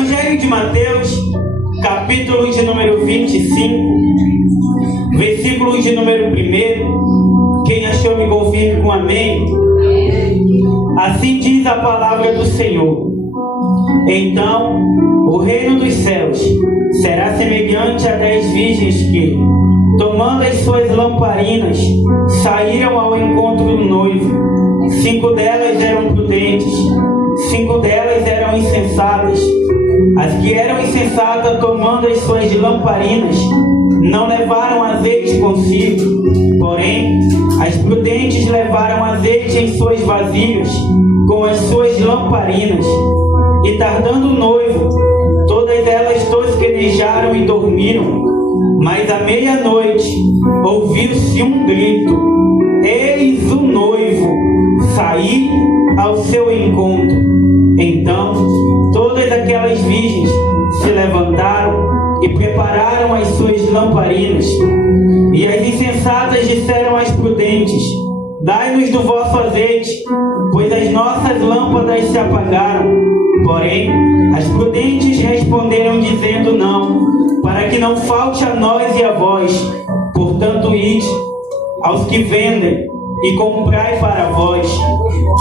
Evangelho de Mateus, capítulo de número 25, versículo de número 1. Quem achou me confirme com amém. Assim diz a palavra do Senhor. Então, o reino dos céus será semelhante a 10 virgens que, tomando as suas lamparinas, saíram ao encontro do noivo. 5 delas eram prudentes, 5 delas eram insensatas. As que eram insensatas, tomando as suas lamparinas, não levaram azeite consigo. Porém, as prudentes levaram azeite em suas vasilhas, com as suas lamparinas. E tardando o noivo, todas elas tosquenejaram e dormiram. Mas à meia-noite ouviu-se um grito: eis o noivo, saí ao seu encontro. Então todas aquelas virgens se levantaram e prepararam as suas lamparinas. E as insensatas disseram às prudentes: dai-nos do vosso azeite, pois as nossas lâmpadas se apagaram. Porém, as prudentes responderam dizendo: não, para que não falte a nós e a vós. Portanto, ide aos que vendem e comprai para vós.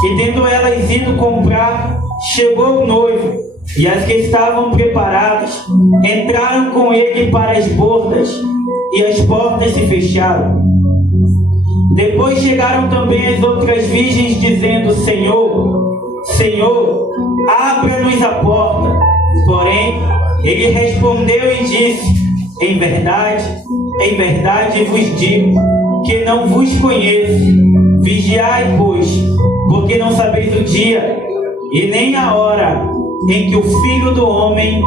E tendo elas ido comprar, chegou o noivo, e as que estavam preparadas entraram com ele para as bordas, e as portas se fecharam. Depois chegaram também as outras virgens, dizendo: Senhor, Senhor, abra-nos a porta. Porém, ele respondeu e disse: em verdade vos digo que não vos conheço. Vigiai, pois, porque não sabeis o dia e nem a hora em que o Filho do Homem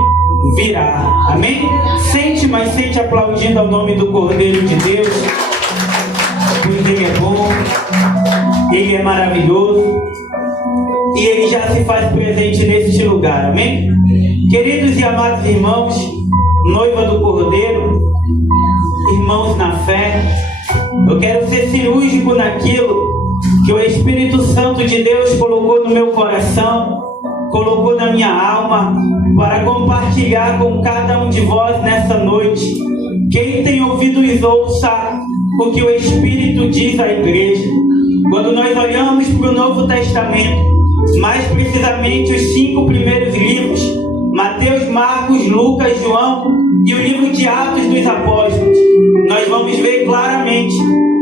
virá. Amém? Sente, mas sente aplaudindo ao nome do Cordeiro de Deus, pois Ele é bom, Ele é maravilhoso e Ele já se faz presente neste lugar. Amém? Queridos e amados irmãos, noiva do Cordeiro, irmãos na fé, eu quero ser cirúrgico naquilo que o Espírito Santo de Deus colocou no meu coração, colocou na minha alma, para compartilhar com cada um de vós nessa noite. Quem tem ouvidos, ouça o que o Espírito diz à igreja. Quando nós olhamos para o Novo Testamento, mais precisamente os 5 primeiros livros, Mateus, Marcos, Lucas, João e o livro de Atos dos Apóstolos, nós vamos ver claramente,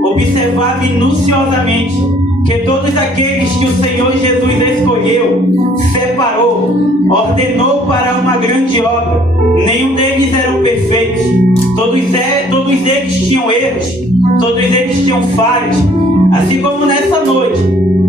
observar minuciosamente, que todos aqueles que o Senhor Jesus escolheu, separou, ordenou para uma grande obra, nenhum deles eram perfeitos. Todos eles tinham erros, todos eles tinham falhas. Assim como nessa noite,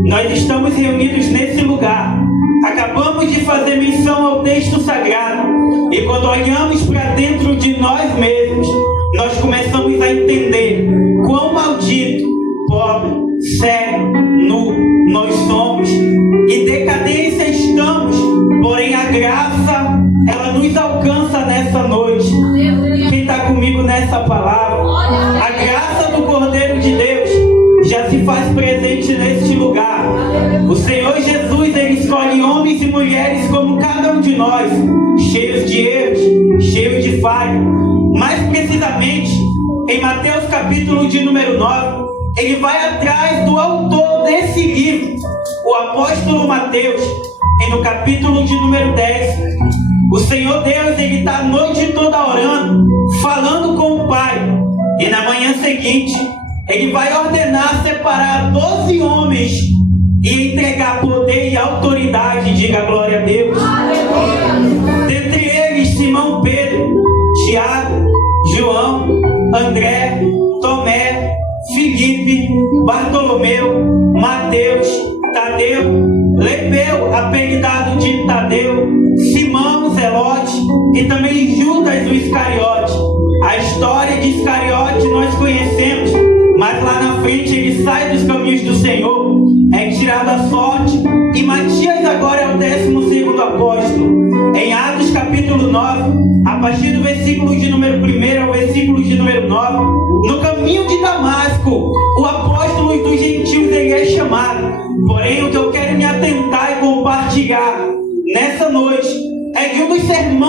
nós estamos reunidos nesse lugar, acabamos de fazer menção ao texto sagrado, e quando olhamos para dentro de nós mesmos, nós começamos a entender quão maldito, pobre, cego, nu nós somos e decadência estamos. Porém a graça, ela nos alcança nessa noite. Quem está comigo nessa palavra? A graça do Cordeiro de Deus já se faz presente neste lugar. O Senhor Jesus, Ele escolhe homens e mulheres como cada um de nós, cheios de erros, cheios de falha. Mais precisamente, em Mateus capítulo de número 9, ele vai atrás do autor desse livro, o apóstolo Mateus. E no capítulo de número 10, o Senhor Deus, Ele está a noite toda orando, falando com o Pai. E na manhã seguinte, Ele vai ordenar separar 12 homens e entregar poder e autoridade. Diga glória a Deus. Dentre eles, Simão Pedro, Tiago, João, André, Tomé, Filipe, Bartolomeu, Mateus, Tadeu, Lebeu, apelidado de Tadeu, Simão, Zelote e também Judas, o Iscariote. A história de Iscariote nós conhecemos, mas lá na frente ele sai dos caminhos do Senhor, é tirado à sorte, e Matias agora é o 12º apóstolo. Em Atos capítulo 9, a partir do versículo de número 1 ao versículo de número 9, no caminho de Damasco, o apóstolo dos gentios ele é chamado. Porém, o que eu quero me atentar e compartilhar nessa noite é de um dos sermões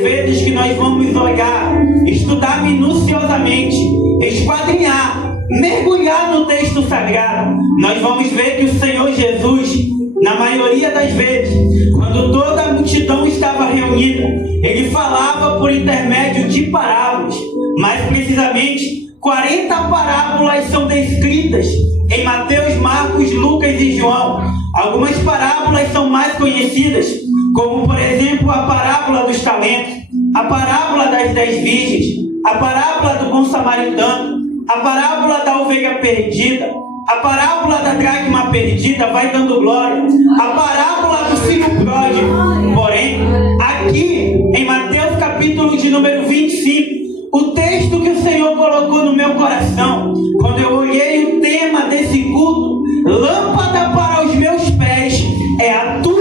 das vezes que nós vamos olhar, estudar minuciosamente, esquadrinhar, mergulhar no texto sagrado, nós vamos ver que o Senhor Jesus, na maioria das vezes, quando toda a multidão estava reunida, ele falava por intermédio de parábolas. Mais precisamente, 40 parábolas são descritas em Mateus, Marcos, Lucas e João. Algumas parábolas são mais conhecidas, como por exemplo a parábola dos talentos, a parábola das 10 virgens, a parábola do bom samaritano, a parábola da ovelha perdida, a parábola da dracma perdida, vai dando glória, a parábola do filho pródigo. Porém, aqui em Mateus capítulo de número 25, o texto que o Senhor colocou no meu coração, quando eu olhei o tema desse culto, lâmpada para os meus pés, é a tua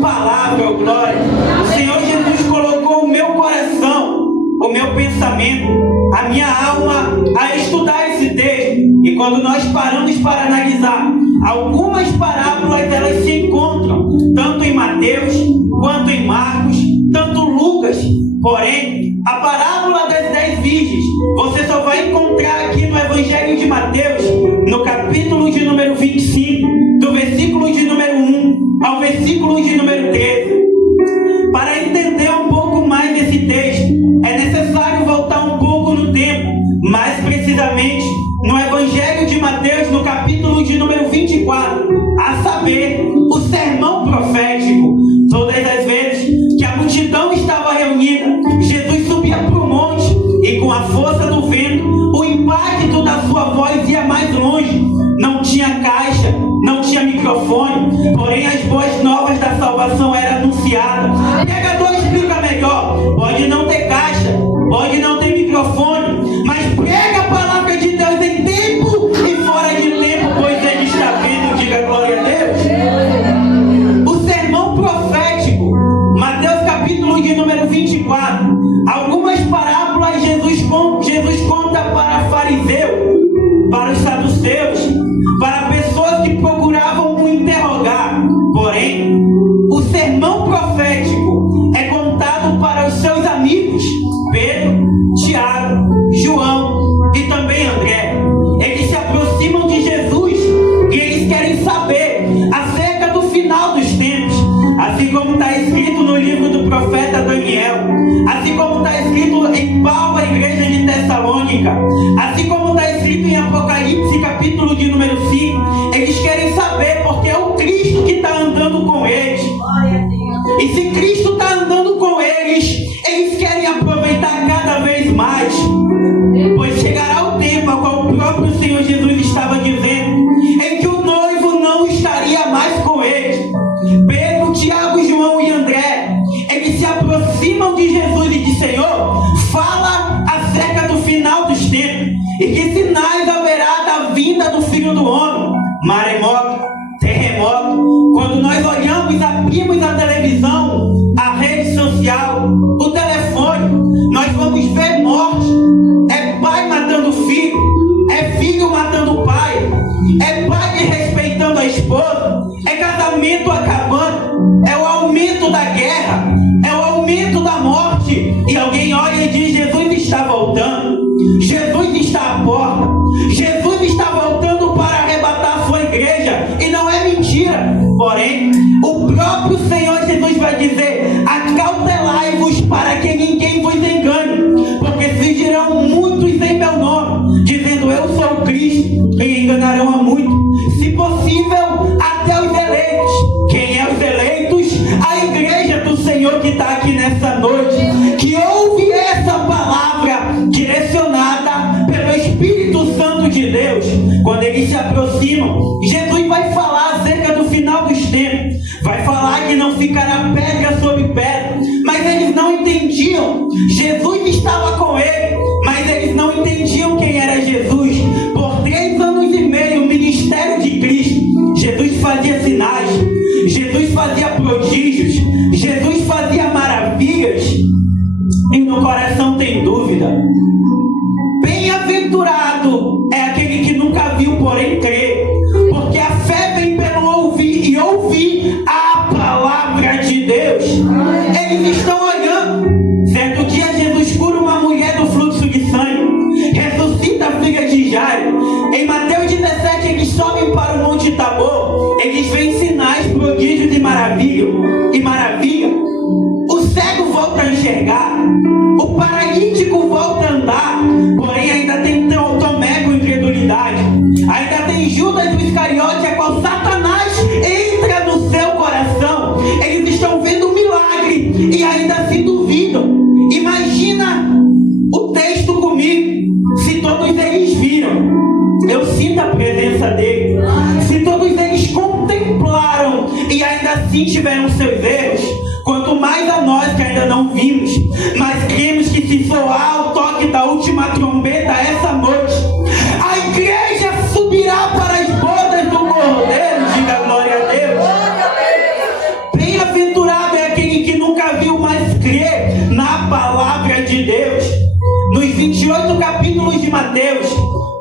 palavra, oh glória. O Senhor Jesus colocou o meu coração, o meu pensamento, a minha alma a estudar esse texto. E quando nós paramos para analisar, algumas parábolas elas se encontram tanto em Mateus quanto em Marcos, tanto Lucas. Porém, a parábola das 10 virgens você só vai encontrar aqui no Evangelho de Mateus, no capítulo de número 25, do versículo de número 1 ao versículo de número 13. Para entender um pouco mais desse texto, é necessário voltar um pouco no tempo, mais precisamente no Evangelho de Mateus, no capítulo de número 24, a saber, o sermão profético. Todas as vezes que a multidão estava reunida, Jesus subia para o monte e com a força do vento, o impacto da sua voz ia mais longe. Não tinha caixa, não tinha microfone, porém as boas novas da salvação eram anunciadas. Pregador explica melhor, pode não ter caixa, pode não ter microfone, mas prega a palavra de Deus em tempo e fora de tempo, pois ele está vendo, diga glória a Deus. O sermão profético, Mateus capítulo de número 24, algumas parábolas Jesus conta para fariseu, para os saduceus, para pessoas que procuravam o interrogar. Porém, o sermão profético é contado para os seus amigos Pedro, Tiago, João e também André. Eles se aproximam de Jesus e eles querem saber acerca do final dos tempos, assim como está escrito no livro do profeta Daniel, assim como está escrito em Paulo, a igreja de Tessalônica, assim como está escrito em Apocalipse capítulo de número 5. Eles querem saber porque é o Cristo que está andando com eles. E se Cristo está andando com eles, eles querem aproveitar cada vez mais, pois chegará o tempo ao qual o próprio Senhor Jesus estava dizendo em que o noivo não estaria mais com eles. Pedro, Tiago, João e André, eles se aproximam de Jesus e de Senhor, fala acerca do final dos tempos e que sinais haverá da vinda do Filho do Homem. Maremoto, terremoto. Quando nós olhamos, abrimos a televisão, a rede social, o telefone, nós vamos ver morte. É pai matando filho, é filho matando pai, é pai desrespeitando a esposa, é casamento acabando, é o aumento da guerra, é o aumento da morte. E alguém olha e diz: Jesus está voltando, Jesus está à porta, Jesus está voltando para arrebatar a sua igreja. E não é mentira. Porém, o próprio Senhor Jesus vai dizer: acautelai-vos para que ninguém vos engane, porque surgirão muitos em meu nome, dizendo eu sou o Cristo, e enganarão a muitos, se possível até os eleitos. Quem é os eleitos? A igreja do Senhor que está aqui nessa noite, que ouve essa palavra direcionada pelo Espírito Santo de Deus. Quando eles se aproximam, Jesus vai falar acerca do final dos tempos, vai falar que não ficará pedra sobre pedra, mas eles não entendiam. Jesus estava com ele, mas eles não entendiam quem era Jesus. Por 3 anos e meio, o ministério de Cristo, Jesus fazia sinais, Jesus fazia prodígios, Jesus fazia maravilhas, e no coração tem dúvida. Bem-aventurado é aquele que nunca viu, porém crê, porque a fé vem pelo ouvir, e ouvir a palavra de Deus. Eles estão olhando, brilho e maravilha. O cego volta a enxergar, o paralítico volta a andar, porém ainda tem Tomé com incredulidade, ainda tem Judas o Iscariote, a qual Satanás entra no seu coração. Eles estão vendo um milagre e ainda se duvidam. Imagina o texto comigo, se todos eles viram, eu sinto a presença dele, se todos eles contemplaram e ainda assim tiveram seus erros, quanto mais a nós que ainda não vimos, mas cremos que se soar o toque da última trombeta essa noite, a igreja subirá para as bodas do Cordeiro. Diga glória a Deus. Bem-aventurado é aquele que nunca viu, mas crê na palavra de Deus. Nos 28 capítulos de Mateus,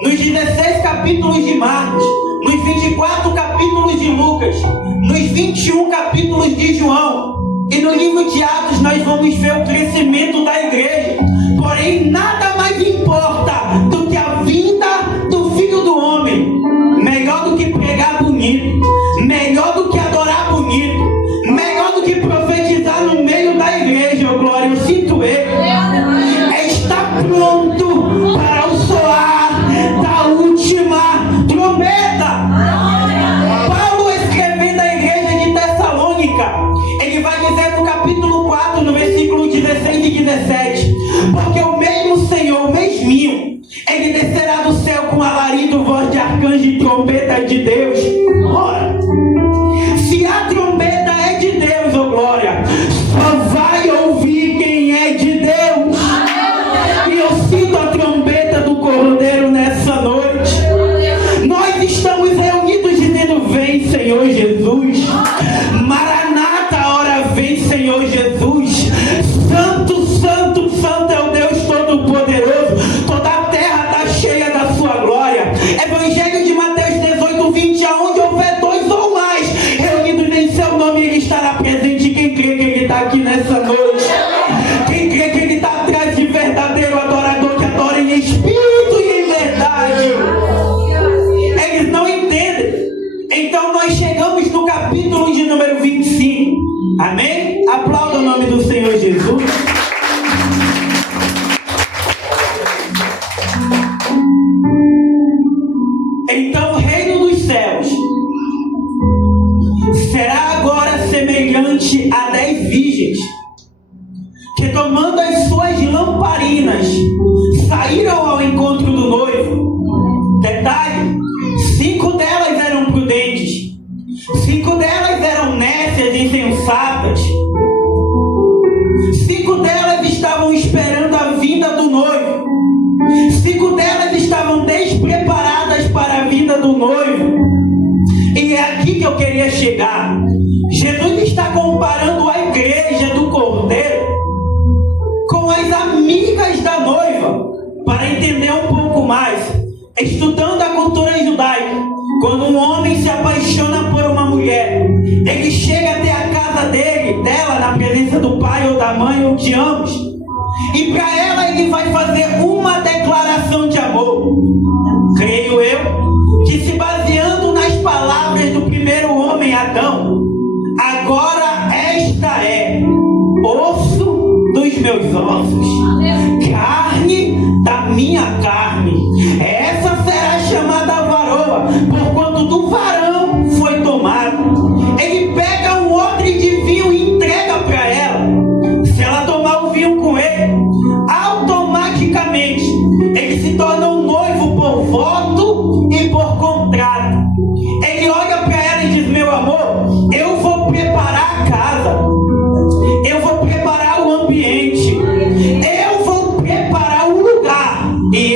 nos 16 capítulos de Marcos, nos 24 capítulos de Lucas, nos 21 capítulos de João, e no livro de Atos nós vamos ver o crescimento da igreja. Porém, nada mais importa do que a vinda do Filho do Homem. Melhor do que pregar bonito, melhor do que adorar bonito, melhor do que profetizar no meio da igreja, oh glória, eu sinto ele, é estar pronto para o soar da última trombeta. Paulo, escrevendo à igreja de Tessalônica, ele vai dizer no capítulo 4, no versículo 16 e 17: porque o mesmo Senhor, o mesminho, ele descerá do céu com alarido, voz de arcanjo e trombeta de Deus. Ora, se a trombeta é de Deus, oh glória, só vai ouvir quem é de Deus. E eu sinto a trombeta do Cordeiro nessa noite. Nós estamos reunidos dizendo: vem, Senhor Jesus. Maranata, ora vem, Senhor Jesus. Santo, santo, santo é o Deus Todo-Poderoso. Toda a terra está cheia da sua glória. Evangelho de Mateus 18, 20: aonde houver dois ou mais reunidos em seu nome, ele estará presente. Quem crê que ele está aqui nessa noite? Quem crê que ele está atrás de verdadeiro adorador que adora em espírito e em verdade? Eles não entendem. Então nós chegamos no capítulo de número 25. Amém? Aplauda o nome do Senhor Jesus. Então o reino dos céus será agora semelhante a 10 virgens que, tomando as suas lamparinas, saíram ao encontro do noivo. Detalhe: 5 delas eram prudentes, 5 delas eram nécias e insensatas, 5 delas estavam esperando a vinda do noivo, 5 delas estavam despreparadas para a vinda do noivo. E é aqui que eu queria chegar. Jesus está comparando a igreja do Cordeiro com as amigas da noiva, para entender um pouco mais. Estudando a cultura judaica, quando um homem se apaixona por uma mulher, ele chega até a casa dela, na presença do pai ou da mãe ou de ambos, e para ela ele vai fazer uma declaração de amor. Creio eu que, se baseando nas palavras do primeiro homem, Adão, agora esta é osso dos meus ossos, carne da minha carne. Essa será chamada varoa, porquanto do varão foi tomado. Ele pega um odre de vinho e entrega para ela. Se ela tomar o vinho com ele, automaticamente ele se torna um noivo por voto e por contrato. Ele olha para ela e diz: meu amor, eu vou preparar a casa, eu vou preparar o ambiente, eu vou preparar o lugar, e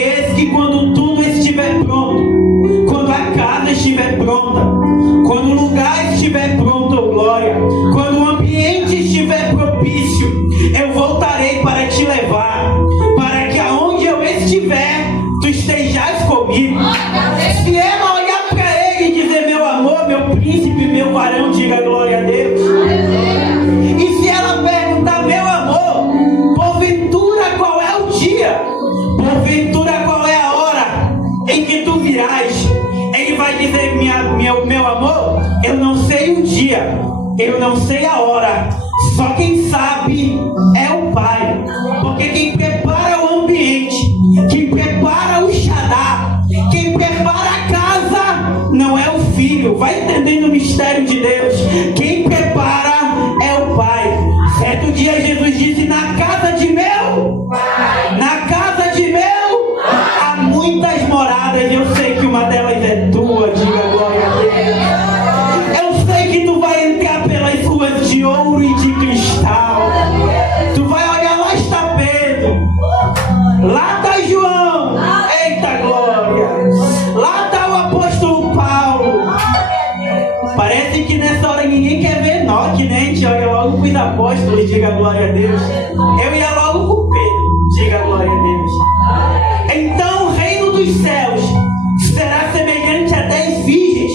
a hora. Só quem sabe é o Pai. Porque quem prepara o ambiente, quem prepara o xadá, quem prepara a casa, não é o Filho. Vai entendendo o mistério de Deus. Quem prepara é o Pai. Certo dia Jesus disse: na casa de meu Pai, na casa de meu há muitas moradas. Eu sei que uma delas é tua. Diga glória a Deus. Eu sei que tu vai entrar pelas ruas de ouro e de cristal. Tu vai olhar, lá está Pedro, lá está João, eita glória, lá está o apóstolo Paulo. Parece que nessa hora ninguém quer ver nós, que nem a gente olha logo para os apóstolos. Diga glória a Deus. Eu ia logo com Pedro. Diga glória a Deus. Então o reino dos céus será semelhante a 10 virgens.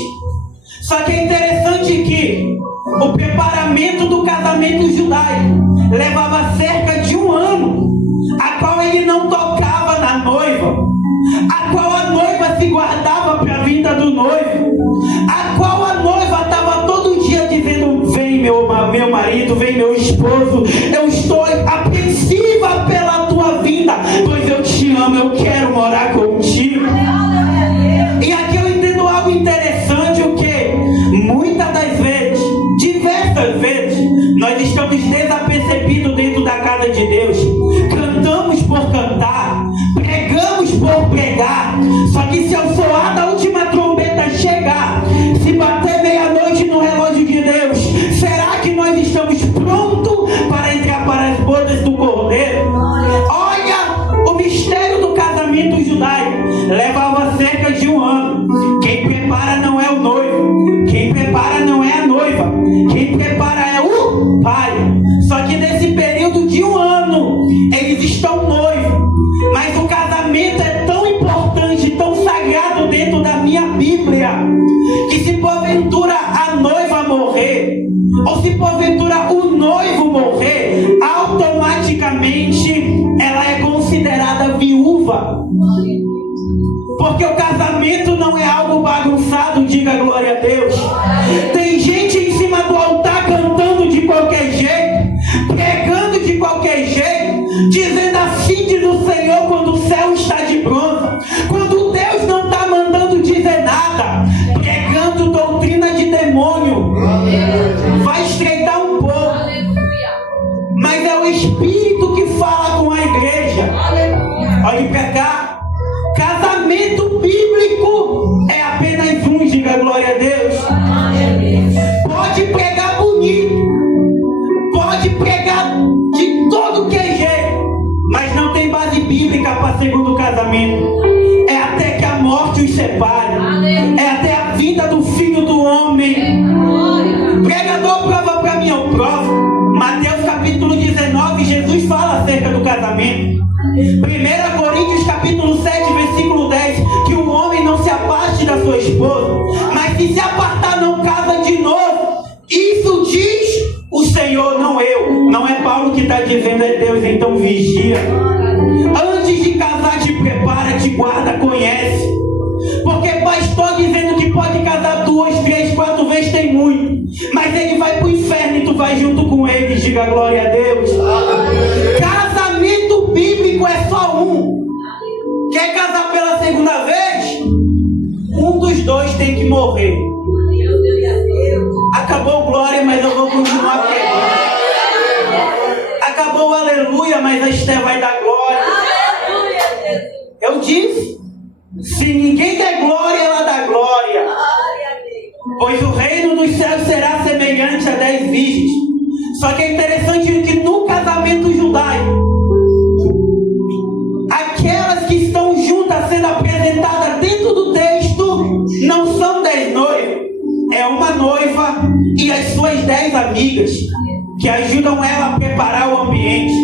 Só que é interessante que o preparamento do casamento judaico levava cerca de 1 ano, a qual ele não tocava na noiva, a qual a noiva se guardava para a vinda do noivo, a qual a noiva estava todo dia dizendo: vem meu marido, vem meu esposo, eu estou apreensiva pela tua vinda, pois eu te amo, eu quero morar contigo. E aqui eu entendo algo interessante, o que? Muitas das vezes, diversas vezes, nós estamos desapercebidos dentro da casa de Deus. Cantamos por cantar, pregamos por pregar. Só que se eu soar da última trombeta chegar, se bater meia-noite no relógio de Deus, será que nós estamos prontos para entrar para as bodas do Cordeiro? Olha, o mistério do casamento judaico levava cerca de 1 ano. Quem prepara não é o noivo, quem prepara não é a noiva, quem prepara é o Pai. Só que nesse período de 1 ano, eles estão noivos. Mas o casamento é tão importante, tão sagrado dentro da minha Bíblia, que se porventura a noiva morrer, ou se porventura o noivo morrer, automaticamente ela é considerada viúva. Porque o casamento não é algo bagunçado. Diga glória a Deus. Tem gente em cima do altar cantando de qualquer jeito, pregando de qualquer jeito, dizendo assim diz o Senhor, quando o céu está de bronze, quando Deus não está mandando dizer nada, pregando doutrina de demônio. Vai estreitar um pouco, mas é o Espírito que fala com a igreja. Olhe para cá. Casamento bíblico é apenas um. Diga glória a Deus. Pode pregar bonito, pode pregar de todo que é jeito, mas não tem base bíblica para segundo casamento. É até que a morte os separe, é até a vinda do Filho do Homem. Pregador, prova para mim, eu provo. Mateus capítulo 19, Jesus fala acerca do casamento. 1 Coríntios capítulo 7, versículo 10, que o homem não se aparte da sua esposa, mas se apartar não casa de novo. Isso diz o Senhor, não eu. Não é Paulo que está dizendo, é Deus. Então vigia. Antes de casar, te prepara, te guarda, conhece. Porque pastor dizendo que pode casar 2, 3, 4 vezes tem muito, mas ele vai para o inferno e tu vai junto com ele. Diga glória a Deus. Casamento bíblico é só um. Quer casar pela segunda vez? Um dos dois tem que morrer. Acabou glória, mas eu vou continuar pregando. Acabou aleluia, mas a Esther vai dar glória. Eu disse, se ninguém der glória, ela dá glória. Pois o reino dos céus será semelhante a 10 virgens. Só que é interessante que no casamento judaico, aquelas que estão juntas sendo apresentadas dentro do texto não são 10 noivos, é uma noiva e as suas 10 amigas, que ajudam ela a preparar o ambiente,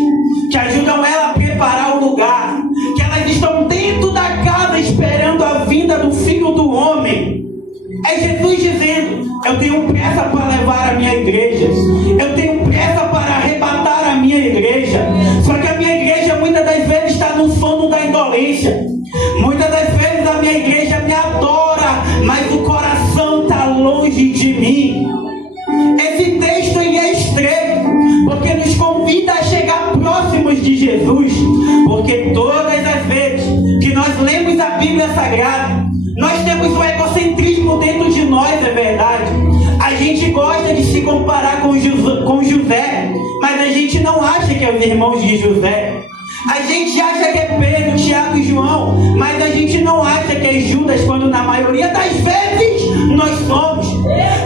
que ajudam ela a preparar o lugar, que elas estão dentro da casa esperando a vinda do Filho do Homem. É Jesus dizendo, eu tenho pressa para levar a minha igreja, eu tenho pressa para arrebatar a minha igreja. Só que a minha igreja muitas das vezes está no sono da indolência. Muitas das vezes a minha igreja me adora, mas o coração está longe de mim. Esse texto ele é José, mas a gente não acha que é os irmãos de José. A gente acha que é Pedro, Tiago e João, mas a gente não acha que é Judas, quando na maioria das vezes nós somos.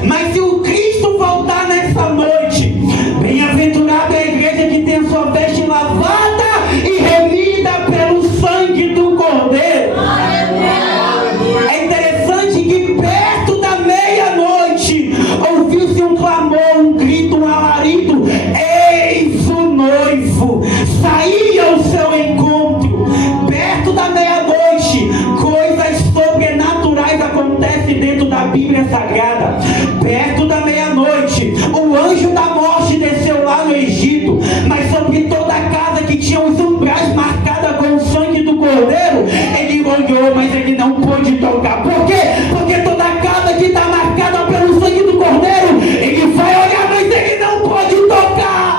Mas se o Cristo voltar nessa noite, bem-aventurada é a igreja que tem a sua veste lavada e remida pelo sangue do Cordeiro. É interessante que perto da meia-noite ouviu-se um clamor, um grito, um alarido: eis o noivo, saía ao seu encontro. Perto da meia-noite, coisas sobrenaturais acontecem dentro da Bíblia Sagrada. Perto da meia-noite, o anjo da morte desceu lá no Egito, mas sobre toda a casa que tinha os umbrais marcada com o sangue do Cordeiro, ele olhou, mas ele não pôde tocar. Por quê? Porque toda a casa que está marcada pelo sangue do Cordeiro, ele vai olhar, mas ele não pode tocar.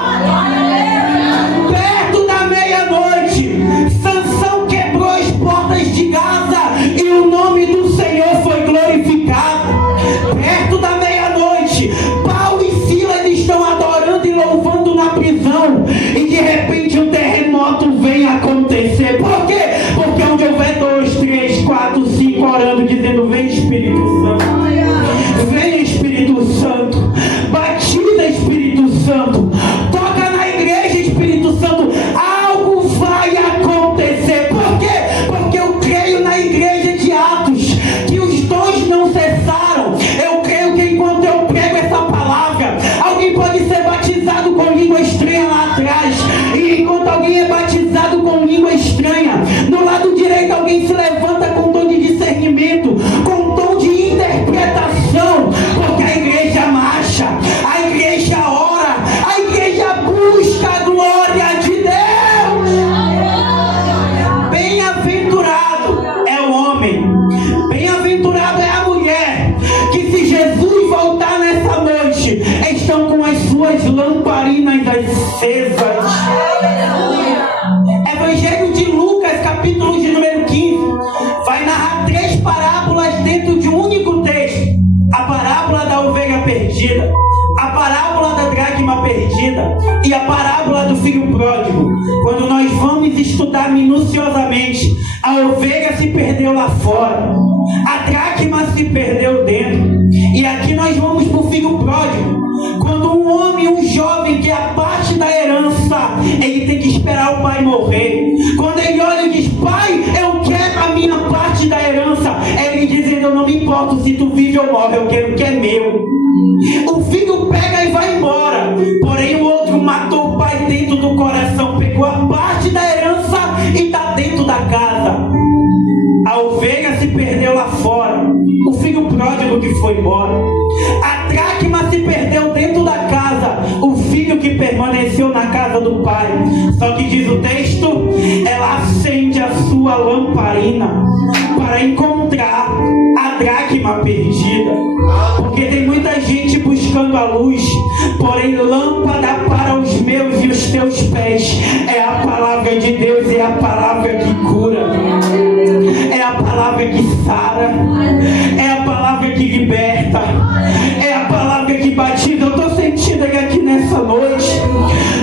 Perto da meia-noite, Sansão quebrou as portas de Gaza e o nome do Senhor foi glorificado. Perto da meia-noite, Paulo e Silas estão adorando e louvando na prisão, e de repente um terremoto vem acontecer. Por quê? Porque onde houver 2, 3, 4, 5 orando, dizendo: vem Espírito Santo, vem Espírito Santo, batiza Espírito Santo, toca na igreja Espírito Santo, algo vai acontecer. Por quê? Porque eu creio na igreja de Atos, que os dons não cessaram. Eu creio que enquanto eu prego essa palavra, alguém pode ser batizado com língua estranha lá atrás, e enquanto alguém é batizado com língua estranha, no lado direito alguém se levanta com dom de discernimento, com dom de interpretação, porque a igreja marcha, a igreja ora, a igreja busca a glória de Deus. Bem-aventurado é o homem, bem-aventurado é a mulher, que se Jesus voltar nessa noite, estão com as suas lamparinas acesas. Evangelho de Lucas, capítulo de número 15, vai narrar 3 parábolas dentro de um único texto: a parábola da ovelha perdida, a parábola da dracma perdida e a parábola do filho pródigo. Quando nós vamos estudar minuciosamente, a ovelha se perdeu lá fora, a dracma se perdeu dentro, e aqui nós vamos para o filho pródigo. Quando um homem, um jovem, que é a parte da herança, ele tem que esperar o pai morrer. Quando ele olha e diz: pai, eu quero a minha parte da herança, ele dizendo: eu não me importo se tu vive ou morre, eu quero o que é meu. O filho pega e vai embora, porém o outro matou o pai dentro do coração, pegou a parte da herança e está dentro da casa. A ovelha se perdeu lá fora, o filho pródigo que foi embora. A dracma se perdeu dentro da casa, o filho que permaneceu na casa do pai. Só que diz o texto, ela acende a sua lamparina para encontrar a dracma perdida. Porque tem muita gente buscando a luz, porém lâmpada para os meus e os teus pés é a palavra de Deus, é a palavra que cura, é a palavra que sara, é a palavra que liberta, é a palavra que batiza. Eu estou sentindo aqui nessa noite,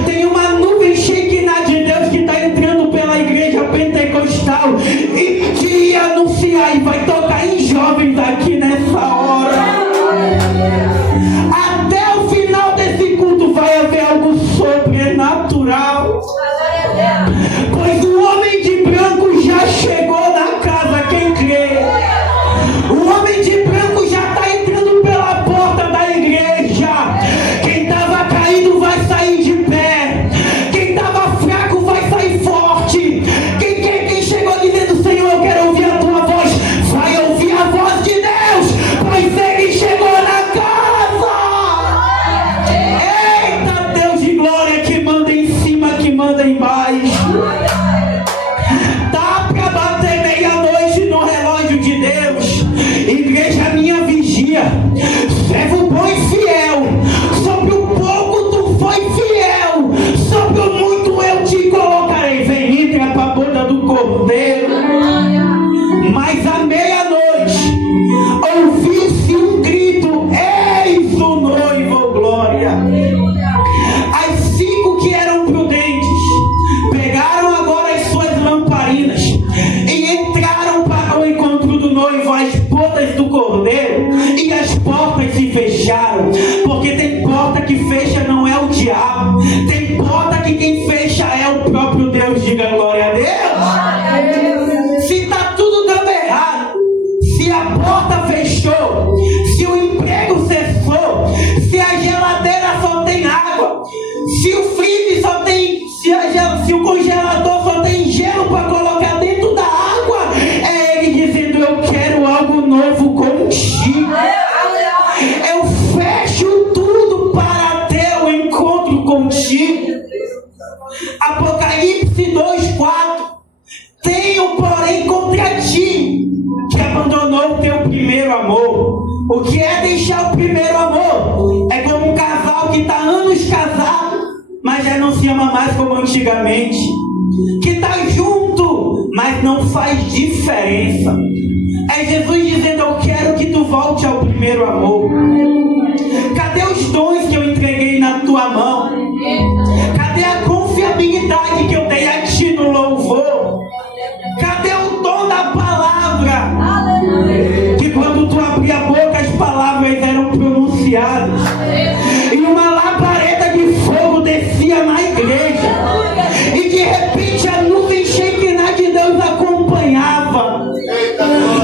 tem uma nuvem Shekinah de Deus que está entrando pela igreja pentecostal e que ia anunciar e vai tocar em jovens aqui nessa hora. Até o final desse culto vai haver algo sobrenatural, pois o homem de branco já chegou na casa. Quem crê? O homem de branco já está entrando pela porta Tem porta que quem fecha é o próprio Deus. Diga glória a Deus. Se está tudo dando errado, se a porta fechou, se o emprego cessou, se a geladeira só tem água, se o freezer só tem, se o congelador só tem gelo para colocar dentro da água, é Ele dizendo: eu quero algo novo contigo. Eu fecho tudo para ter o encontro contigo. Apocalipse 2:4. Tenho, porém, contra ti que abandonou o teu primeiro amor. O que é deixar o primeiro amor? É como um casal que está anos casado, mas já não se ama mais como antigamente. Que está junto, mas não faz diferença. É Jesus dizendo: eu quero que tu volte ao primeiro amor. Cadê os dons que eu entreguei na tua mão? Cadê a confiabilidade que eu dei a ti no louvor? Cadê o dom da palavra? Que quando tu abria a boca, as palavras eram pronunciadas. E uma labareda de fogo descia na igreja. E de repente a nuvem Shekinah de Deus acompanhava.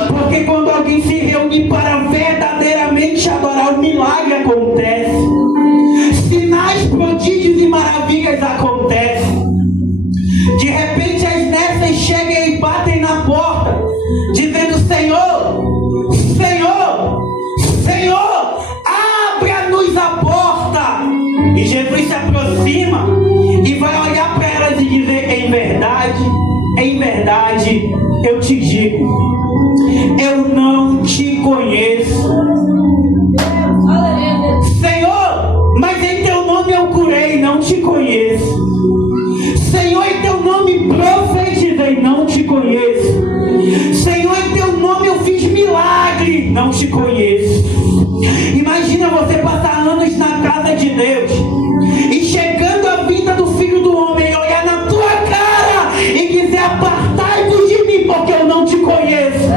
Porque quando alguém se reúne para verdadeiramente adorar, o milagre acontece. Sinais, prodígios e maravilhas acontecem. De repente as nessas chegam e batem na porta, dizendo: Senhor, Senhor, Senhor, abra-nos a porta. E Jesus se aproxima e vai olhar para elas e dizer: em verdade, eu te digo, eu não te conheço. Senhor, mas em teu nome eu curei, não te conheço. Senhor, em teu nome profetizei, não te conheço. Senhor, em teu nome eu fiz milagre, não te conheço. Imagina você passar anos na casa de Deus e chegando a vinda do Filho do Homem, olhar na tua cara e dizer: apartai-vos de mim, porque eu não te conheço.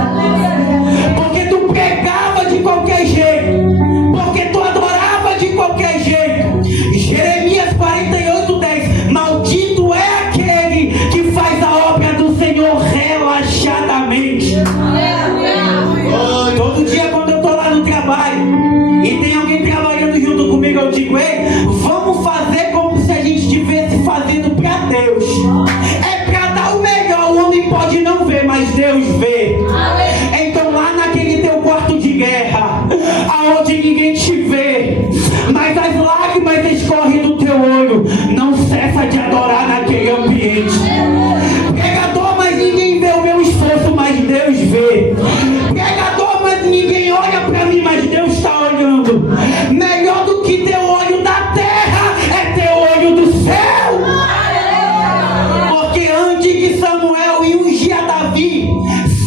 Porque tu pregava de qualquer jeito, porque tu adorava de qualquer jeito. Jeremias 48:10. Maldito é aquele que faz a obra do Senhor relaxadamente. Todo dia quando eu estou lá no trabalho e tem alguém trabalhando junto comigo, eu digo: ei, vamos fazer como se a gente estivesse fazendo para Deus. É para dar o melhor. O homem pode não ver, mas Deus vê. Então lá naquele teu quarto de guerra, aonde ninguém te vê, mas as lágrimas escorrem do teu olho, não cessa de adorar naquele ambiente. Pregador, mas ninguém vê o meu esforço, mas Deus vê. Pregador, mas ninguém olha para mim, mas Deus está olhando. Melhor do que teu olho da terra é teu olho do céu. Porque antes de Samuel ir ungir a Davi,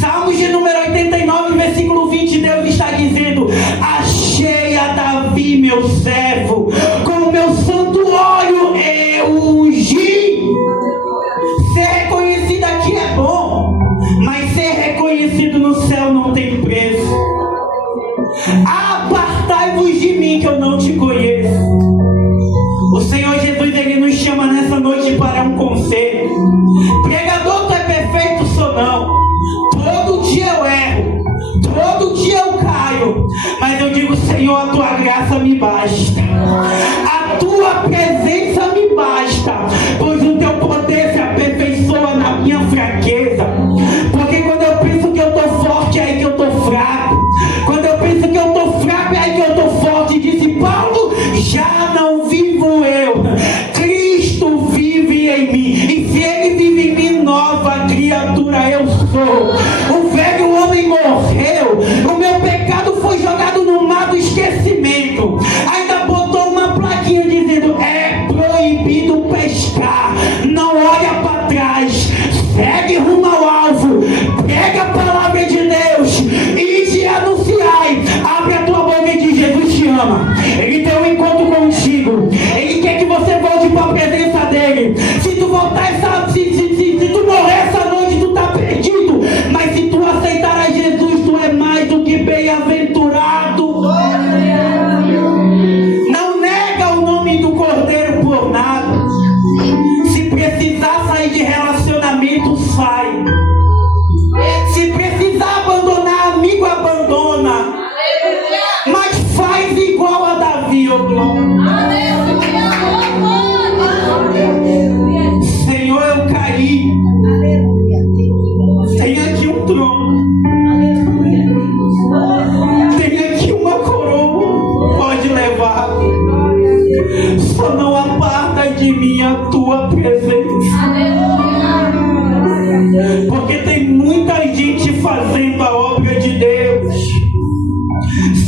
Salmos de número 89, versículo 20, Deus está dizendo: achei a Davi, meu servo, com o meu santo óleo eu ungi. Ser reconhecido aqui é bom, mas ser reconhecido no céu não tem preço. Apartai-vos de mim, que eu não te conheço. O Senhor Jesus, Ele nos chama nessa noite para um conselho. Pregador, tu é perfeito? Sou não. Todo dia eu erro, todo dia eu caio, mas eu digo: Senhor, a tua graça me basta, a tua presença me basta, pois o teu poder se aperfeiçoa na minha fraqueza. Porque quando eu penso que eu estou forte, é aí que eu estou fraco. Quando eu penso que eu estou fraco, é aí que eu estou forte. Disse Paulo: já não vivo eu, Cristo vive em mim. E se de mim a tua presença. Porque tem muita gente fazendo a obra de Deus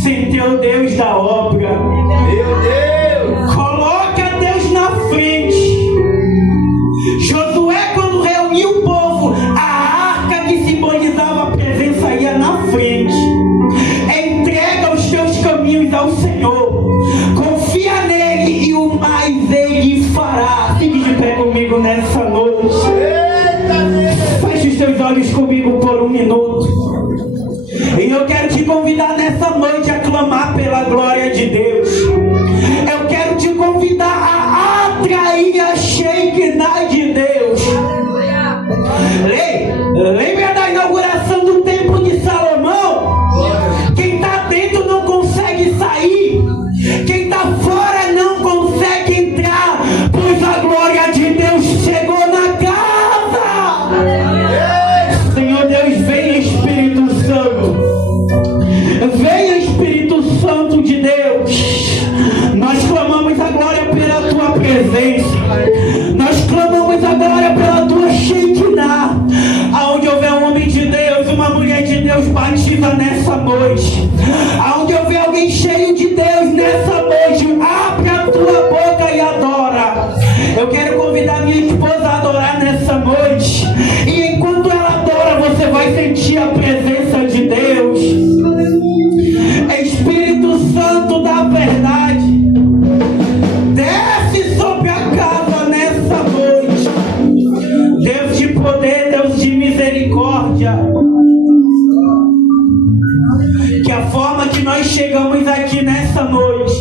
sem ter o Deus da obra. Meu Deus! Coloca Deus na frente. Josué, quando reuniu o povo, a arca que simbolizava a presença ia na frente. Entrega os teus caminhos ao Senhor, confia nele e o mais ele fará. Fique de pé comigo nessa noite. Feche os teus olhos comigo por um minuto. E eu quero te convidar nessa noite a clamar pela glória de Deus. Eu quero te convidar a atrair a Shekinah de Deus. Lembra da inauguração do templo de Salomão? Quem está dentro não consegue sair. Quem está fora não consegue entrar, pois a glória de Deus chegou na casa. Senhor Deus, vem Espírito Santo. Venha Espírito Santo de Deus. Nós clamamos a glória pela tua presença. Nós clamamos a glória pela tua Shekinah. Aonde houver um homem de Deus, uma mulher de Deus, batiza nessa noite. Aonde houver alguém cheio de Deus nessa noite, abre a tua boca e adora. Eu quero convidar minha esposa a adorar nessa noite. E enquanto ela adora, você vai sentir a presença de Deus. Espírito Santo da verdade, desce sobre a casa nessa noite. Deus de poder, Deus de misericórdia. Que a forma que nós chegamos aqui nessa noite,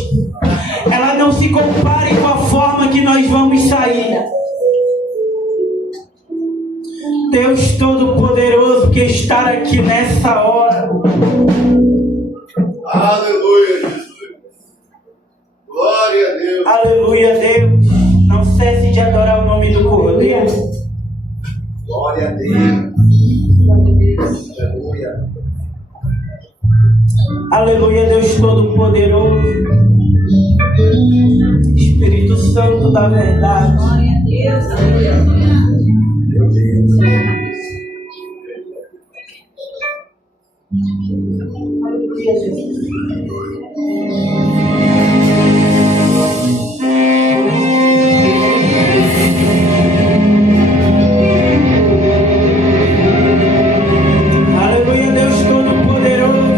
ela não se compare com a forma que nós vamos sair. Deus Todo-Poderoso que está aqui nessa hora. Aleluia, Jesus. Glória a Deus. Aleluia, Deus. Não cesse de adorar o nome do Cordeiro. Glória a Deus. Aleluia. Aleluia, Deus Todo-Poderoso. Espírito Santo da verdade. Glória a Deus. Aleluia. Meu Deus. Aleluia, Jesus. Aleluia, Deus Todo-Poderoso.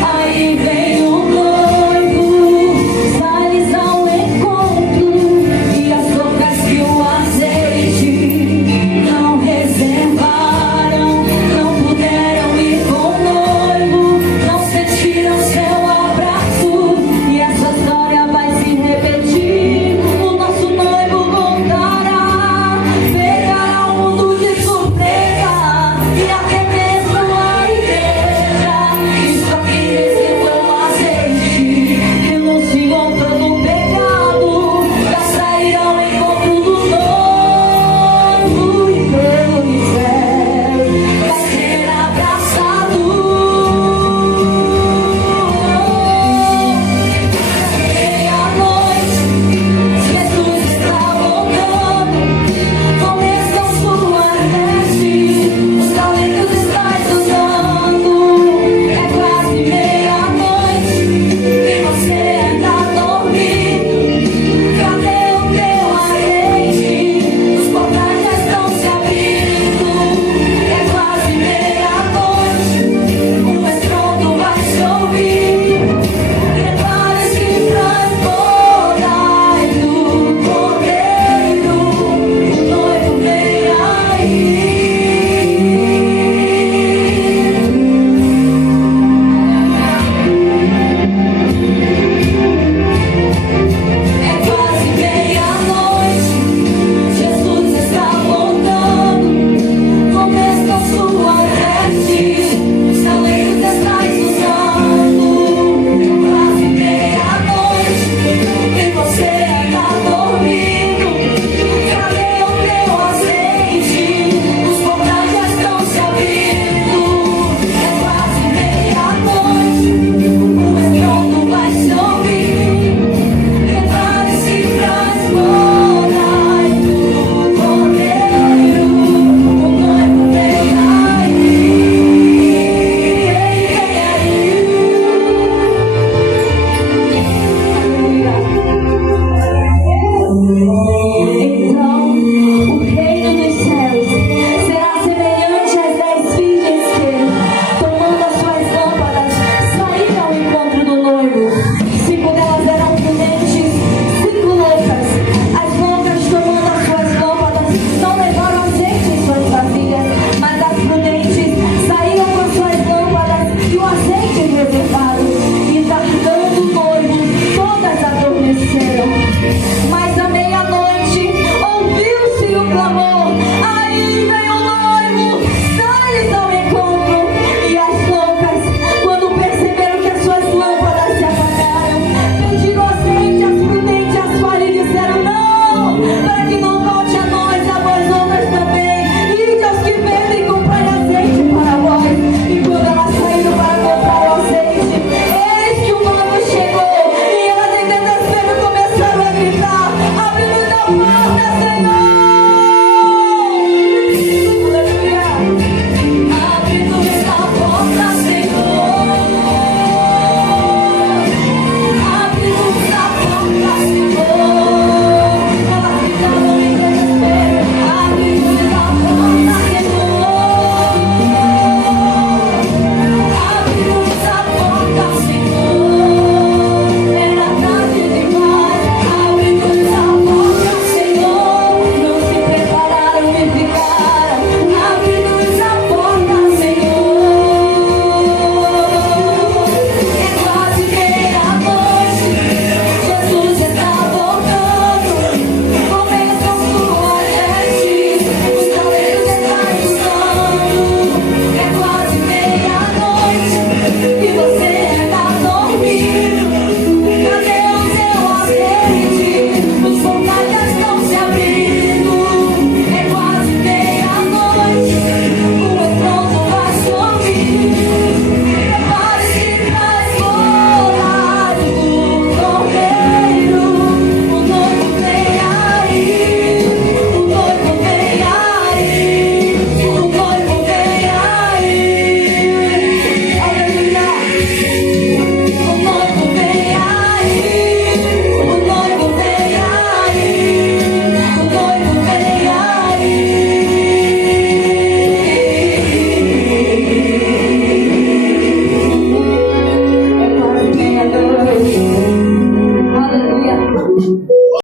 Aí vem o noivo. ouvir.